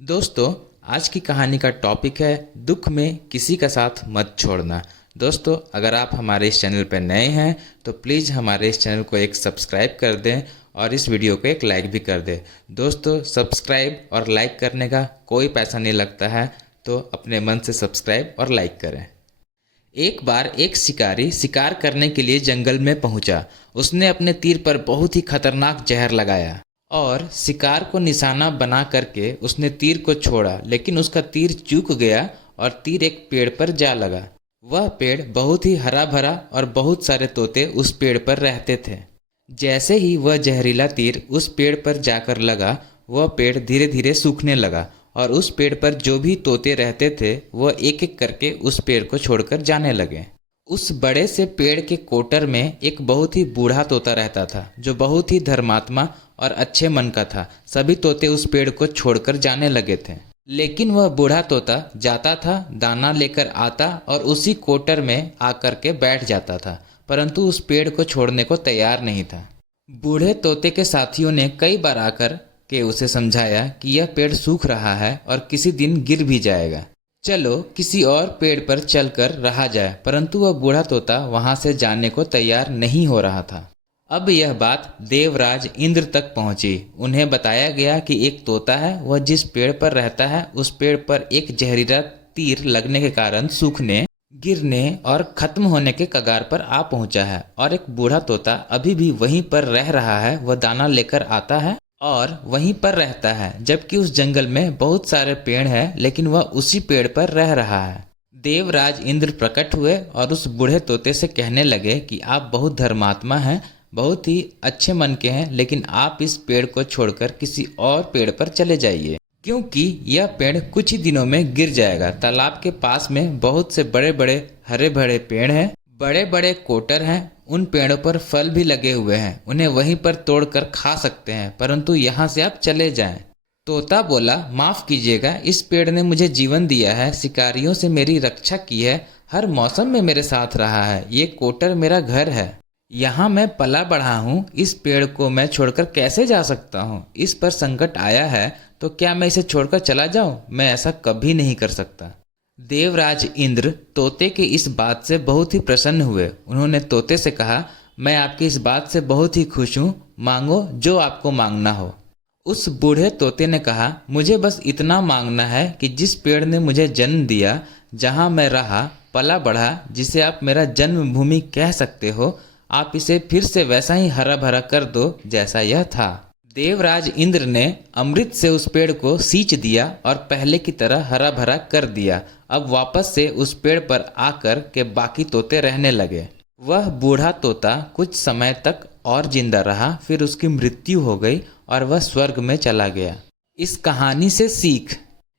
दोस्तों, आज की कहानी का टॉपिक है दुख में किसी का साथ मत छोड़ना। दोस्तों, अगर आप हमारे इस चैनल पर नए हैं तो प्लीज़ हमारे इस चैनल को एक सब्सक्राइब कर दें और इस वीडियो को एक लाइक भी कर दें। दोस्तों, सब्सक्राइब और लाइक करने का कोई पैसा नहीं लगता है, तो अपने मन से सब्सक्राइब और लाइक करें। एक बार एक शिकारी शिकार करने के लिए जंगल में पहुंचा। उसने अपने तीर पर बहुत ही खतरनाक जहर लगाया और शिकार को निशाना बना करके उसने तीर को छोड़ा, लेकिन उसका तीर चूक गया और तीर एक पेड़ पर जा लगा। वह पेड़ बहुत ही हरा भरा और बहुत सारे तोते उस पेड़ पर रहते थे। जैसे ही वह जहरीला तीर उस पेड़ पर जाकर लगा, वह पेड़ धीरे धीरे सूखने लगा और उस पेड़ पर जो भी तोते रहते थे वह एक एक करके उस पेड़ को छोड़कर जाने लगे। उस बड़े से पेड़ के कोटर में एक बहुत ही बूढ़ा तोता रहता था, जो बहुत ही धर्मात्मा और अच्छे मन का था। सभी तोते उस पेड़ को छोड़कर जाने लगे थे, लेकिन वह बूढ़ा तोता जाता था, दाना लेकर आता और उसी कोटर में आकर के बैठ जाता था, परंतु उस पेड़ को छोड़ने को तैयार नहीं था। बूढ़े तोते के साथियों ने कई बार आकर के उसे समझाया कि यह पेड़ सूख रहा है और किसी दिन गिर भी जाएगा, चलो किसी और पेड़ पर चलकर रहा जाए, परंतु वह बूढ़ा तोता वहां से जाने को तैयार नहीं हो रहा था। अब यह बात देवराज इंद्र तक पहुंची। उन्हें बताया गया कि एक तोता है, वह जिस पेड़ पर रहता है उस पेड़ पर एक जहरीला तीर लगने के कारण सूखने, गिरने और खत्म होने के कगार पर आ पहुंचा है, और एक बूढ़ा तोता अभी भी वहीं पर रह रहा है। वह दाना लेकर आता है और वहीं पर रहता है, जबकि उस जंगल में बहुत सारे पेड़ हैं, लेकिन वह उसी पेड़ पर रह रहा है। देवराज इंद्र प्रकट हुए और उस बूढ़े तोते से कहने लगे कि आप बहुत धर्मात्मा हैं, बहुत ही अच्छे मन के हैं, लेकिन आप इस पेड़ को छोड़कर किसी और पेड़ पर चले जाइए, क्योंकि यह पेड़ कुछ ही दिनों में गिर जाएगा। तालाब के पास में बहुत से बड़े बड़े हरे भरे पेड़ हैं, बड़े बड़े कोटर हैं, उन पेड़ों पर फल भी लगे हुए हैं, उन्हें वहीं पर तोड़कर खा सकते हैं, परंतु यहाँ से आप चले जाएं। तोता बोला, माफ़ कीजिएगा, इस पेड़ ने मुझे जीवन दिया है, शिकारियों से मेरी रक्षा की है, हर मौसम में मेरे साथ रहा है, ये कोटर मेरा घर है, यहाँ मैं पला बढ़ा हूँ, इस पेड़ को मैं छोड़कर कैसे जा सकता हूँ? इस पर संकट आया है तो क्या मैं इसे छोड़कर चला जाऊँ? मैं ऐसा कभी नहीं कर सकता। देवराज इंद्र तोते की इस बात से बहुत ही प्रसन्न हुए। उन्होंने तोते से कहा, मैं आपकी इस बात से बहुत ही खुश हूँ, मांगो जो आपको मांगना हो। उस बूढ़े तोते ने कहा, मुझे बस इतना मांगना है कि जिस पेड़ ने मुझे जन्म दिया, जहाँ मैं रहा पला बढ़ा, जिसे आप मेरा जन्मभूमि कह सकते हो, आप इसे फिर से वैसा ही हरा भरा कर दो जैसा यह था। देवराज इंद्र ने अमृत से उस पेड़ को सींच दिया और पहले की तरह हरा भरा कर दिया। अब वापस से उस पेड़ पर आकर के बाकी तोते रहने लगे। वह बूढ़ा तोता कुछ समय तक और जिंदा रहा, फिर उसकी मृत्यु हो गई और वह स्वर्ग में चला गया। इस कहानी से सीख,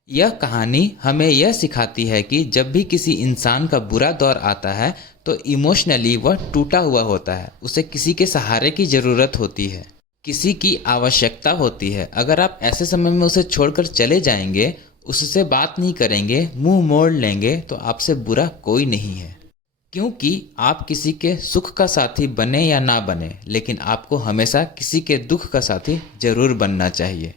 यह कहानी हमें यह सिखाती है कि जब भी किसी इंसान का बुरा दौर आता है तो इमोशनली वह टूटा हुआ होता है, उसे किसी के सहारे की ज़रूरत होती है, किसी की आवश्यकता होती है। अगर आप ऐसे समय में उसे छोड़कर चले जाएंगे, उससे बात नहीं करेंगे, मुंह मोड़ लेंगे, तो आपसे बुरा कोई नहीं है, क्योंकि आप किसी के सुख का साथी बने या ना बने, लेकिन आपको हमेशा किसी के दुख का साथी जरूर बनना चाहिए।